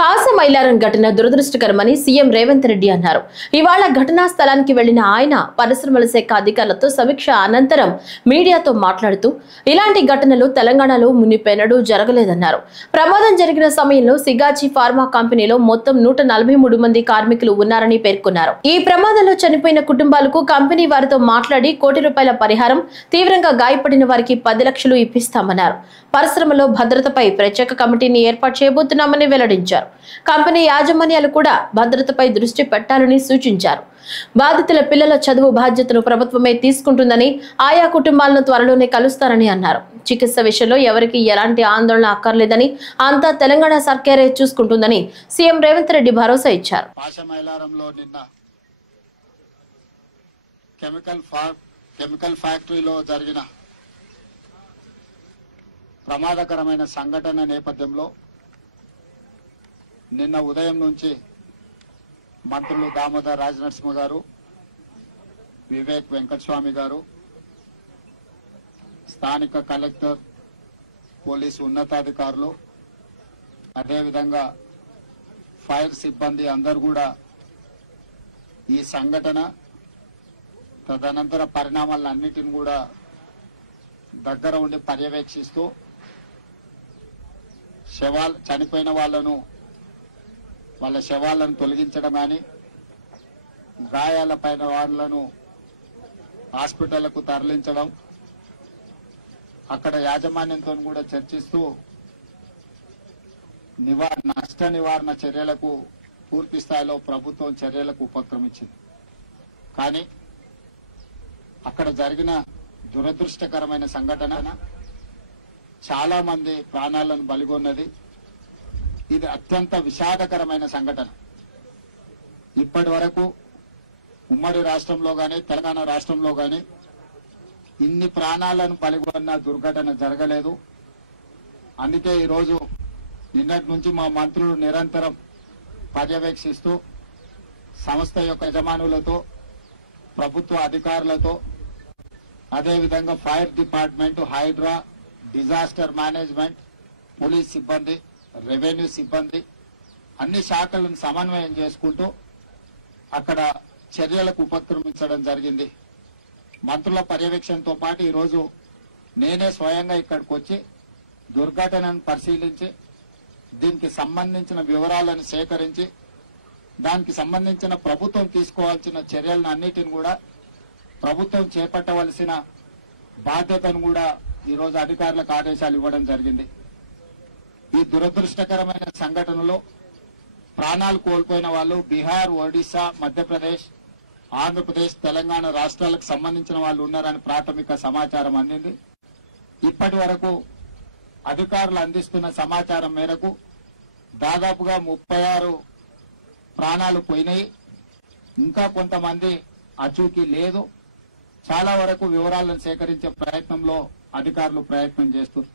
పాసమైలారం ఘటన దురదృష్టకరమని సీఎం రేవంత్ రెడ్డి అన్నారు. ఇవాళ ఘటనా స్థలానికి వెళ్లిన ఆయన పరిశ్రమల శాఖ అధికారులతో సమీక్ష అనంతరం మీడియాతో మాట్లాడుతూ ఇలాంటి ఘటనలు తెలంగాణలో మునిపెన్నడూ జరగలేదన్నారు. ప్రమాదం జరిగిన సమయంలో సిగాచి ఫార్మా కంపెనీలో మొత్తం 143 మంది కార్మికులు ఉన్నారని పేర్కొన్నారు. ఈ ప్రమాదంలో చనిపోయిన కుటుంబాలకు కంపెనీ వారితో మాట్లాడి ₹1 కోటి పరిహారం, తీవ్రంగా గాయపడిన వారికి 10 లక్షలు ఇప్పిస్తామన్నారు. పరిశ్రమలో భద్రతపై ప్రత్యేక కమిటీని ఏర్పాటు చేయబోతున్నామని వెల్లడించారు. కంపెనీ యాజమాన్యాలు కూడా భద్రతపై దృష్టి పెట్టాలని సూచించారు. బాధితుల పిల్లల చదువు బాధ్యతను ప్రభుత్వమే తీసుకుంటుందని, ఆయా కుటుంబాలను త్వరలోనే కలుస్తారని అన్నారు. చికిత్స విషయంలో ఎవరికి ఎలాంటి ఆందోళన అక్కర్లేదని, అంతా తెలంగాణ సర్కారే చూసుకుంటుందని సీఎం రేవంత్ రెడ్డి భరోసా ఇచ్చారు. కెమికల్ ఫ్యాక్టరీలో జరిగిన ప్రమాదకరమైన సంఘటన నేపథ్యంలో నిన్న ఉదయం నుంచి మంత్రులు దామోదర్ రాజనరసింహ గారు, వివేక్ వెంకటస్వామి గారు, స్థానిక కలెక్టర్, పోలీసు ఉన్నతాధికారులు, అదేవిధంగా ఫైర్ సిబ్బంది అందరూ కూడా ఈ సంఘటన తదనంతర పరిణామాలన్నిటిని కూడా దగ్గర ఉండి పర్యవేక్షిస్తూ చనిపోయిన వాళ్ళ శవాలను తొలగించడం కానీ, గాయాలపైన వాళ్ళను హాస్పిటళ్లకు తరలించడం, అక్కడ యాజమాన్యంతో కూడా చర్చిస్తూ నష్ట నివారణ చర్యలకు పూర్తి స్థాయిలో ప్రభుత్వం చర్యలకు ఉపక్రమించింది. కానీ అక్కడ జరిగిన దురదృష్టకరమైన సంఘటన చాలా మంది ప్రాణాలను బలిగొన్నది. ఇది అత్యంత విషాదకరమైన సంఘటన. ఇప్పటి వరకు ఉమ్మడి రాష్ట్రంలో గాని, తెలంగాణ రాష్ట్రంలో గాని ఇన్ని ప్రాణాలను బలిగొన్న దుర్ఘటన జరగలేదు. అందుకే ఈరోజు నిన్నటి నుంచి మా మంత్రులు నిరంతరం పర్యవేక్షిస్తూ సంస్థ యొక్క యజమానులతో, ప్రభుత్వ అధికారులతో, అదేవిధంగా fire department, Hydraa, disaster management, police సిబ్బంది, రెవెన్యూ సిబ్బంది, అన్ని శాఖలను సమన్వయం చేసుకుంటూ అక్కడ చర్యలకు ఉపక్రమించడం జరిగింది. మంత్రుల పర్యవేక్షణతో పాటు ఈరోజు నేనే స్వయంగా ఇక్కడికి వచ్చి దుర్ఘటనను పరిశీలించి దీనికి సంబంధించిన వివరాలను సేకరించి దానికి సంబంధించిన ప్రభుత్వం తీసుకోవాల్సిన చర్యలను అన్నిటిని కూడా, ప్రభుత్వం చేపట్టవలసిన బాధ్యతను కూడా ఈరోజు అధికారులకు ఆదేశాలు ఇవ్వడం జరిగింది. ఈ దురదృష్టకరమైన సంఘటనలో ప్రాణాలు కోల్పోయిన వాళ్ళు బీహార్, ఒడిశా, మధ్యప్రదేశ్, ఆంధ్రప్రదేశ్, తెలంగాణ రాష్ట్రాలకు సంబంధించిన వాళ్ళు ఉన్నారని ప్రాథమిక సమాచారం అందింది. ఇప్పటి వరకు అధికారులు అందిస్తున్న సమాచారం మేరకు దాదాపుగా 36 ప్రాణాలు పోయినాయి. ఇంకా కొంతమంది అచూకీ లేదు. చాలా వరకు వివరాలను సేకరించే ప్రయత్నంలో అధికారులు ప్రయత్నం చేస్తున్నారు.